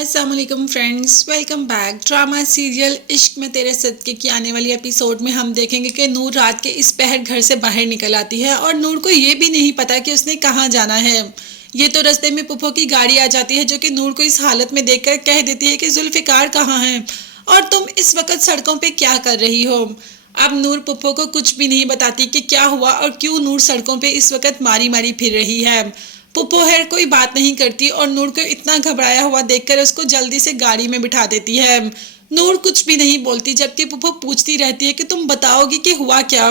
अस्सलाम वालेकुम friends, welcome back. Drama serial इश्क में तेरे सदके की आने वाली एपिसोड में हम देखेंगे कि नूर रात के इस पहर घर से बाहर निकल आती है और नूर को ये भी नहीं पता कि उसने कहाँ जाना है। ये तो रास्ते में पुप्पो की गाड़ी आ जाती है जो कि नूर को इस हालत में देखकर कह देती है कि जुल्फिकार कहाँ है और तुम इस वक्त सड़कों पे क्या कर रही हो। अब नूर पुप्पो को कुछ भी नहीं बताती कि क्या हुआ और क्यों नूर सड़कों पे इस वक्त मारी मारी फिर रही है। पुप्पो है कोई बात नहीं करती और नूर को इतना घबराया हुआ देखकर उसको जल्दी से गाड़ी में बिठा देती है। नूर कुछ भी नहीं बोलती जबकि पुप्पो पूछती रहती है कि तुम बताओगी कि हुआ क्या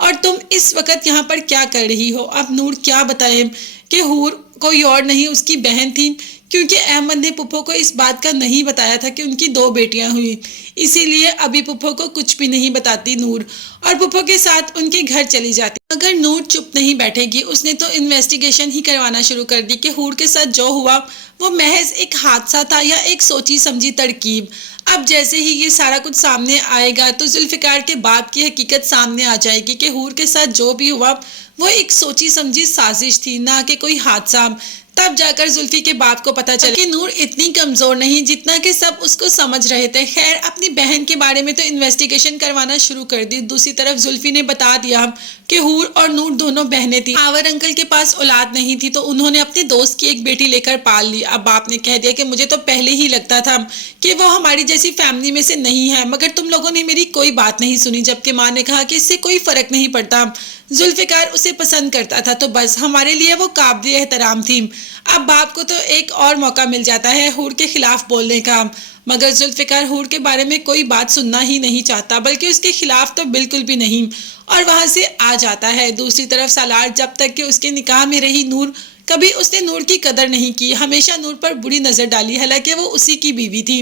और तुम इस वक्त यहाँ पर क्या कर रही हो। अब नूर क्या बताए कि हूर कोई और नहीं उसकी बहन थी, क्योंकि अहमद ने पुप्पो को इस बात का नहीं बताया था कि उनकी 2 बेटियां हुई, इसीलिए अभी पुप्पो को कुछ भी नहीं बताती नूर और पुप्पो के साथ उनके घर चली जाती। अगर नूर चुप नहीं बैठेगी, उसने तो इन्वेस्टिगेशन ही करवाना शुरू कर दी कि हूर के साथ जो हुआ वो महज एक हादसा था या एक सोची समझी तरकीब। अब जैसे ही ये सारा कुछ सामने आएगा तो जुल्फिकार के बाप की हकीकत सामने आ जाएगी कि हूर के साथ जो भी हुआ वो एक सोची समझी साजिश थी, ना कि कोई हादसा। तब जाकर जुल्फी के बाप को पता चला कि नूर इतनी कमजोर नहीं जितना कि सब उसको समझ रहे थे। खैर, अपनी बहन के बारे में तो इन्वेस्टिगेशन करवाना शुरू कर दी। दूसरी तरफ जुल्फी ने बता दिया कि हूर और नूर दोनों बहनें थी। आवर अंकल के पास औलाद नहीं थी तो उन्होंने अपने दोस्त की एक बेटी लेकर पाल ली। अब बाप ने कह दिया कि मुझे तो पहले ही लगता था कि वो हमारी जैसी फैमिली में से नहीं है, मगर तुम लोगों ने मेरी कोई बात नहीं सुनी। जबकि माँ ने कहा कि इससे कोई फर्क नहीं पड़ता, जुल्फिकार उसे पसंद करता था तो बस हमारे लिए वो काबिल एहतराम थी। अब बाप को तो एक और मौका मिल जाता है हूर के खिलाफ बोलने का, मगर जुल्फिकार हूर के बारे में कोई बात सुनना ही नहीं चाहता, बल्कि उसके खिलाफ तो बिल्कुल भी नहीं, और वहां से आ जाता है। दूसरी तरफ सालार जब तक कि उसके निकाह में रही नूर, कभी उसने नूर की कदर नहीं की, हमेशा नूर पर बुरी नजर डाली, हालांकि वो उसी की बीवी थी।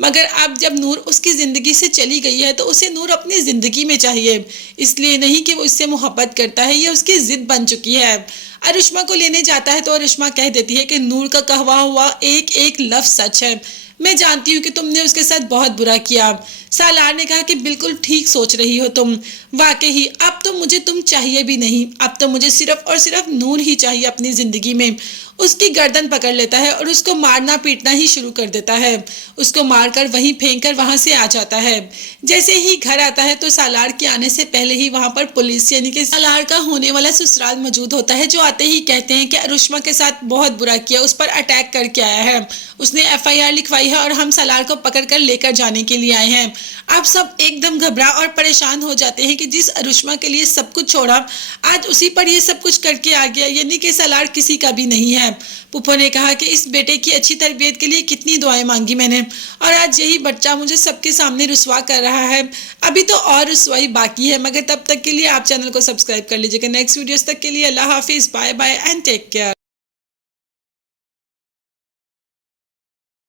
मगर अब जब नूर उसकी जिंदगी से चली गई है तो उसे नूर अपनी जिंदगी में चाहिए, इसलिए नहीं कि वो उससे मोहब्बत करता है, ये उसकी जिद बन चुकी है। अरुष्मा को लेने जाता है तो अरुष्मा कह देती है कि नूर का कहवा हुआ एक एक लफ्ज सच है, मैं जानती हूँ कि तुमने उसके साथ बहुत बुरा किया। सालार ने कहा कि बिल्कुल ठीक सोच रही हो तुम, वाकई अब तो मुझे तुम चाहिए भी नहीं, अब तो मुझे सिर्फ और सिर्फ नूर ही चाहिए अपनी जिंदगी में। उसकी गर्दन पकड़ लेता है और उसको मारना पीटना ही शुरू कर देता है, उसको मारकर वहीं फेंक कर वहां से आ जाता है। जैसे ही घर आता है तो सालार के आने से पहले ही वहां पर पुलिस यानी कि सालार का होने वाला ससुराल मौजूद होता है, जो आते ही कहते हैं कि अरुष्मा के साथ बहुत बुरा किया, उस पर अटैक करके आया है, उसने FIR लिखवाई है और हम सालार को पकड़ कर लेकर जाने के लिए आए हैं। अब सब एकदम घबरा और परेशान हो जाते हैं कि जिस अरुष्मा के लिए सब कुछ छोड़ा आज उसी पर ये सब कुछ करके आ गया, यानी कि सालार किसी का भी नहीं है। पुप्पो ने कहा कि इस बेटे की अच्छी तरबियत के लिए कितनी दुआएं मांगी मैंने और आज यही बच्चा मुझे सबके सामने रुसवा कर रहा है। अभी तो और रुसवाई बाकी है, मगर तब तक के लिए आप चैनल को सब्सक्राइब कर लीजिएगा। नेक्स्ट वीडियोस तक के लिए अल्लाह हाफिज, bye bye and take care.